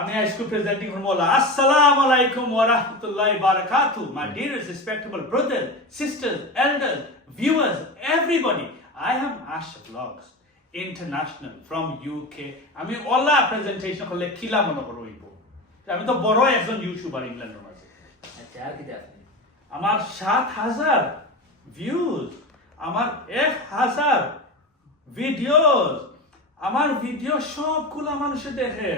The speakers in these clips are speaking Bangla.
আমি আজকে প্রেজেন্টিং হরমোলা আসসালামু আলাইকুম ওয়া রাহমাতুল্লাহি ওয়া বারাকাতুহু my dearest respectable brothers sisters elders viewers everybody I am Ash Vlogs international from UK আমি ওলা প্রেজেন্টেশন করলে কিলা মনে করব আমি তো বড় একজন ইউটিউবার ইংল্যান্ডের মাঝে আচ্ছা আর কি দেখেন আমার 7000 ভিউজ আমার 1000 ভিডিওস আমার ভিডিও সবগুলা মানুষে দেখে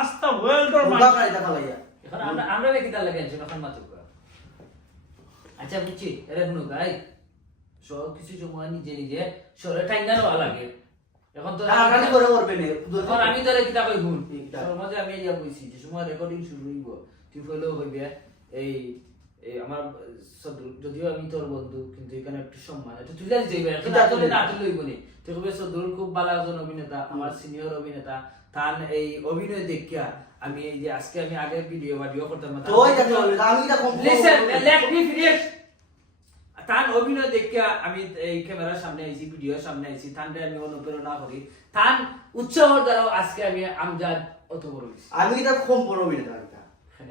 আস্তা ওয়ার্ল্ড অর এখন আমরা কি তার লাগে এখন মাত্র আচ্ছা বুঝছি এরে শুনো গাই সব কিছু সময় নিজে নিজে সরে টাইঙ্গানো লাগে এখন তো আগামী করে করবে না এখন আমি ধরে কিতা কই গুণ সমাজে আমি ইয়া কইছি যে সময় রেকর্ডিং শুরু হইব তুই হইলো হইবে এই আমার যদিও আমি তোর বন্ধু কিন্তু এখানে একটু সম্মান একটু তুই যাই যাইবে এটা আসলে না তুই লইব নি তুই কইবে সদুল খুব ভালো একজন অভিনেতা আমার সিনিয়র অভিনেতা তার এই অভিনয় দেখিয়া আমি এই যে আজকে আমি আগে ভিডিও করতাম না তো ওই দেখো আমি এটা কম লিসেন লেট মি ফিনিশ তার অভিনয় দেখিয়া আমি এই ক্যামেরার সামনে আইছি ভিডিওর সামনে আইছি তানরে আমি অনুপ্রেরণা করি তার উৎসাহর দ্বারা আজকে আমি আমজাদ অত বড় হইছি আমি এটা কম বড় অভিনেতা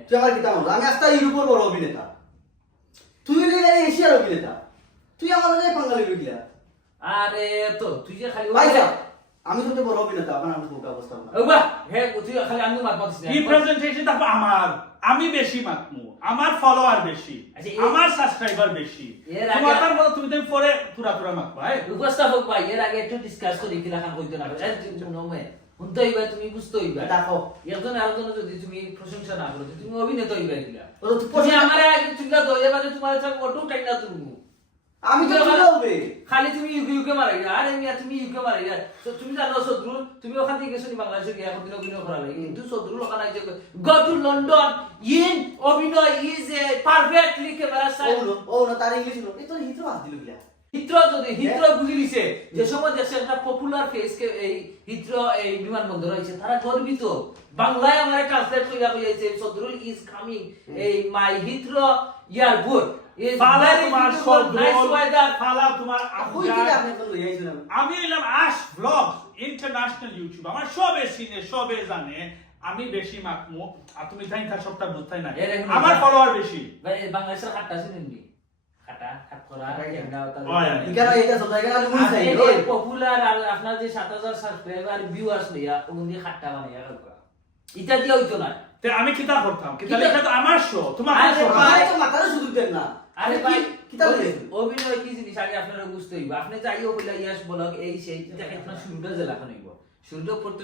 তুই আমার কিতা বল আমি আস্তা ইউরোপের বড় অভিনেতা তুই লেগে এশিয়ার অভিনেতা তুই আমার লাগে বাঙালি গিলা আরে তো তুই যে খালি ভাইয়া আমি সবচেয়ে বড় অভিনেতা আমার নাম কোকা অবস্থা না ওবা হে তুই খালি আঙ্গু মাত পাচ্ছিস এই প্রেজেন্টেশন তা আমার আমি বেশি মাতমু আমার ফলোয়ার বেশি আমার সাবস্ক্রাইবার বেশি তোমার মত তুমি তুমি পরে পুরা পুরা মাতবা উপস্থাপক ভাই এর আগে একটু ডিসকাস করি কি রাখান কইতো না নমে হুনতো হইবা তুমি বুঝতো হইবা দেখো একজন আরেকজন যদি তুমি প্রশংসা না করো তুমি অভিনেতা হইবা দিলা তো তুমি আমারে আগে চিন্তা তো এবারে তোমার সব অটো টাইনা তুমি আমি তো কি হবে খালি তুমি ইউকে মারাইলা আরে মিয়া তুমি ইউকে মারাইলা তো তুমি জানো সদরুল তুমি ওখান থেকে গেছো নি বাংলাদেশে গিয়া এখন দিন অভিনয় করা লাগে কিন্তু সদরুল ওখানে আইছে গো টু লন্ডন ইন অভিনয় is a perfectly camera side ও না তার ইংলিশ নো এই তো হিত্র বাদ দিল গিলা হিত্র যদি হিত্র বুঝি লিছে যে সময় দেশে একটা পপুলার ফেস কে এই হিত্র এই বিমানবন্দর হইছে তারা গর্বিত বাংলায় আমারে ট্রান্সলেট কইরা কইছে সদরুল ইজ কামিং এই মাই হিত্র এয়ারপোর্ট ফালা তোমার নাইস ওয়েদার ফালা তোমার কই দিলে আপনি কোন লইয়াইছেন আমি হইলাম আশ ব্লগস ইন্টারন্যাশনাল ইউটিউব আমার সবে চিনে সবে জানে আমি বেশি মাকমু আর তুমি তাই তার সবটা বুঝতাই না আমার ফলোয়ার বেশি ভাই বাংলাদেশের হাটটা শুনেন নি হাট করা ক্যামেরা এখানে এটা সব জায়গা খালি মুই চাই এই পপুলার আর আপনার যে 7000 সাবস্ক্রাইবার ভিউয়ার্স লইয়া ওগুলি হাটটা বানাইয়া রাখা এটা দিয়ে হইতো না তে আমি কিতা করতাম কিতা লেখা তো আমার শো তোমার শো ভাই তো মাথার সুযোগ দেন না আরে ভাই কিতা বলে অভিনয় কি জিনিস আগে আপনারা বুঝতে হইব আপনি যাইও বলে ইয়াস ব্লগ এই সেই দেখেন আপনার শুরুটা জেলা খান হইব শুরুটা করতে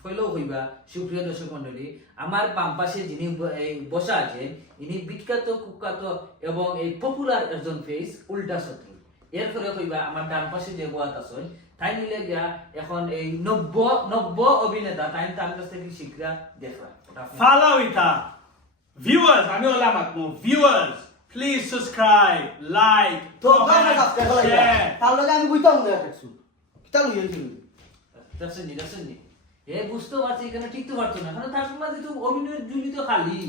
ফলো হইবা সুপ্রিয় দর্শক মণ্ডলী আমার বাম পাশে যিনি এই বসা আছেন ইনি বিখ্যাত কুখ্যাত এবং এই পপুলার একজন ফেস উল্টা শত্রু এরপরে হইবা আমার ডান পাশে যে বয়াত আছেন তাই মিলে গিয়া এখন এই নব্য অভিনেতা তাই তার কাছ থেকে শিখরা দেখবা follow এটা viewers আমি OLA মাকমু viewers please subscribe like তো গানা সাবস্ক্রাইব করা তার লগে আমি বুঝতাম না কিছু কিতা লইয়াইছিল দর্শনী এ বুঝতে পারছি এখানে ঠিক তো পারতো না কারণ তার মাঝে তো অভিনয়ের জুলি তো খালি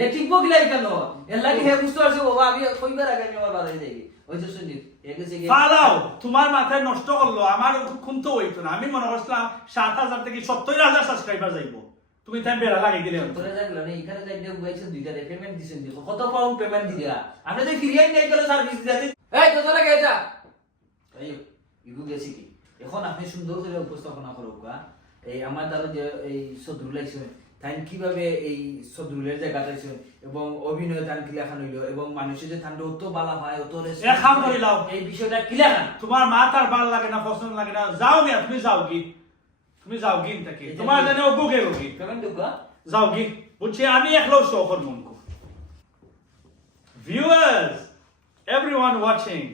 এ ঠিক বগলাই কেন এর লাগে হে বুঝতে পারছে বাবা আমি কইবার আগে আমি আবার বাড়াই যাই ওই দর্শনী এগেছে ফালাও তোমার মাথায় নষ্ট করলো আমার কোন তো হইতো না আমি মনে করছিলাম 7000 থেকে 70000 সাবস্ক্রাইবার যাইবো তুমি তাই বেড়া লাগিয়ে দিলে তোরা যাগলো না এখানে যাই দেব গাইছে দুইটা পেমেন্ট দিছেন দেখো কত পাউন্ড পেমেন্ট দিলা আপনি তো ফিরিয়ে নাই গেল সার্ভিস দিতে এই কত লাগে এটা এই ইগু গেছি কি এখন আপনি সুন্দর করে উপস্থাপনা করুকা এই আমার দ্বারা যে এই সদরুল আইছেন তাই কিভাবে এই সদরুলের জায়গাটা আইছেন এবং অভিনয় তান কি লেখানো হইলো এবং মানুষের যে ঠান্ডা অত বালা হয় অত এ খাম করিলাও এই বিষয়টা কি লেখান তোমার মাথার ভাল লাগে না পছন্দ লাগে না যাও মিয়া তুমি যাও কি ইনতাকে তোমার জানে ও বুকে রোগী পেমেন্ট দুকা যাও কি বুঝছি আমি একলো শো করব মনকো viewers everyone watching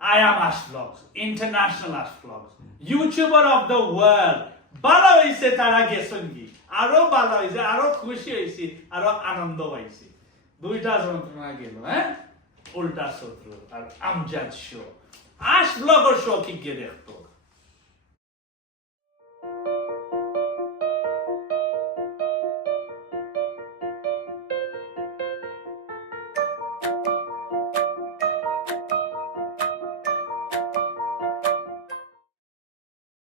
I am Ash Vlogs international Ash Vlogs YouTuber of the world ভালো হইছে তারা গেছেন কি আরো ভালো হইছে আরো খুশি হইছি আরো আনন্দ হইছি দুইটা যন্ত্রণা গেল হ্যাঁ উল্টা শত্রু আর আমজাদ শো আশ ব্লগের শো কি গিয়ে দেখতো